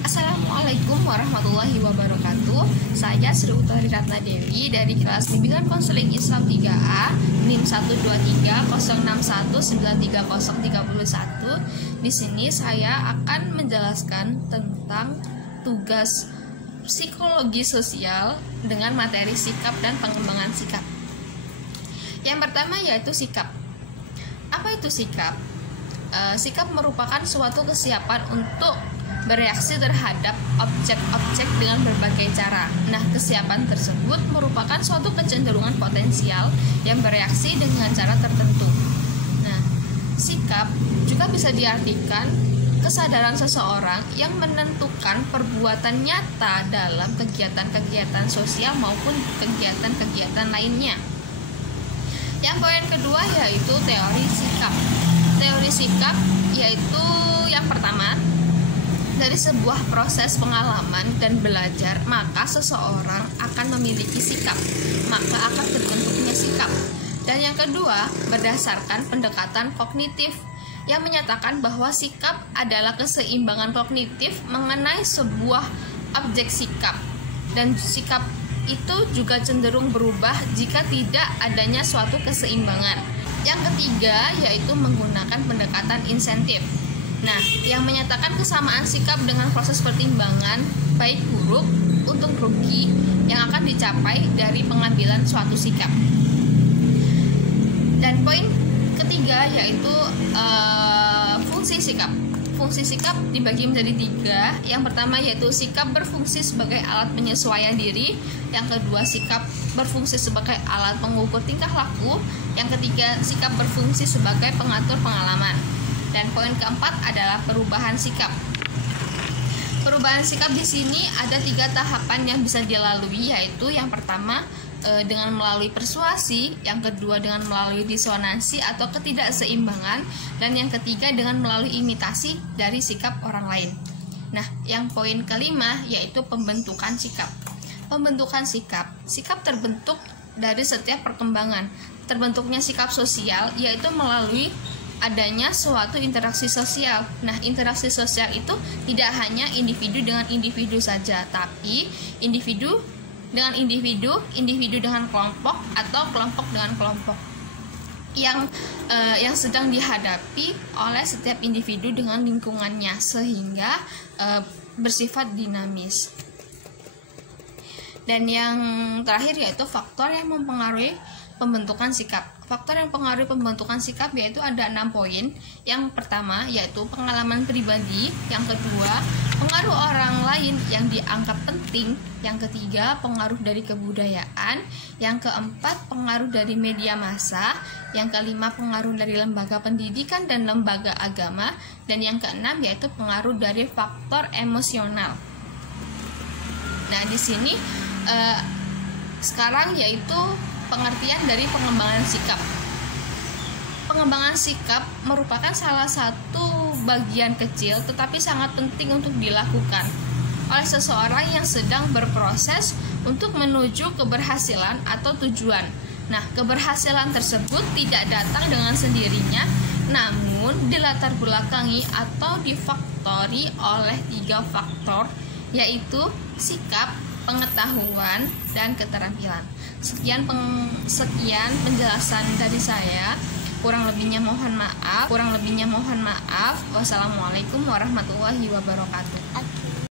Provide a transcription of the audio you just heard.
Assalamualaikum warahmatullahi wabarakatuh. Saya Sri Utari Ratna Dewi dari kelas 9 Konseling Islam 3A NIM 12306193031. Di sini saya akan menjelaskan tentang tugas psikologi sosial dengan materi sikap dan pengembangan sikap. Yang pertama yaitu sikap. Apa itu sikap? Sikap merupakan suatu kesiapan untuk bereaksi terhadap objek-objek dengan berbagai cara. Nah, kesiapan tersebut merupakan suatu kecenderungan potensial yang bereaksi dengan cara tertentu. Nah, sikap juga bisa diartikan kesadaran seseorang yang menentukan perbuatan nyata dalam kegiatan-kegiatan sosial maupun kegiatan-kegiatan lainnya. Yang poin kedua yaitu teori sikap. Teori sikap yaitu yang pertama, dari sebuah proses pengalaman dan belajar, maka seseorang akan memiliki sikap, maka akan terbentuknya sikap. Dan yang kedua, berdasarkan pendekatan kognitif yang menyatakan bahwa sikap adalah keseimbangan kognitif mengenai sebuah objek sikap. Dan sikap itu juga cenderung berubah jika tidak adanya suatu keseimbangan. Yang ketiga yaitu menggunakan pendekatan insentif. Nah, yang menyatakan kesamaan sikap dengan proses pertimbangan baik buruk untung rugi yang akan dicapai dari pengambilan suatu sikap. Dan poin ketiga yaitu fungsi sikap. Fungsi sikap dibagi menjadi tiga. Yang pertama yaitu sikap berfungsi sebagai alat penyesuaian diri. Yang kedua, sikap berfungsi sebagai alat pengukur tingkah laku. Yang ketiga, sikap berfungsi sebagai pengatur pengalaman. Dan poin keempat adalah perubahan sikap. Perubahan sikap di sini ada 3 tahapan yang bisa dilalui, yaitu yang pertama dengan melalui persuasi, yang kedua dengan melalui disonansi atau ketidakseimbangan, dan yang ketiga dengan melalui imitasi dari sikap orang lain. Nah, yang poin kelima yaitu pembentukan sikap. Pembentukan sikap terbentuk dari setiap perkembangan. Terbentuknya sikap sosial yaitu melalui adanya suatu interaksi sosial. Nah, interaksi sosial itu tidak hanya individu dengan individu saja, tapi individu dengan individu, individu dengan kelompok, atau kelompok dengan kelompok yang sedang dihadapi oleh setiap individu dengan lingkungannya, sehingga bersifat dinamis. Dan yang terakhir yaitu faktor yang mempengaruhi pembentukan sikap. Faktor yang mempengaruhi pembentukan sikap yaitu ada 6 poin. Yang pertama yaitu pengalaman pribadi, yang kedua pengaruh orang lain yang dianggap penting, yang ketiga pengaruh dari kebudayaan, yang keempat pengaruh dari media massa, yang kelima pengaruh dari lembaga pendidikan dan lembaga agama, dan yang keenam yaitu pengaruh dari faktor emosional. Nah, di sini sekarang yaitu pengertian dari pengembangan sikap. Pengembangan sikap merupakan salah satu bagian kecil tetapi sangat penting untuk dilakukan oleh seseorang yang sedang berproses untuk menuju keberhasilan atau tujuan. Nah, keberhasilan tersebut tidak datang dengan sendirinya, namun dilatar belakangi atau difaktori oleh 3 faktor, yaitu sikap, pengetahuan, dan keterampilan. Sekian penjelasan dari saya. Kurang lebihnya mohon maaf. Wassalamualaikum warahmatullahi wabarakatuh.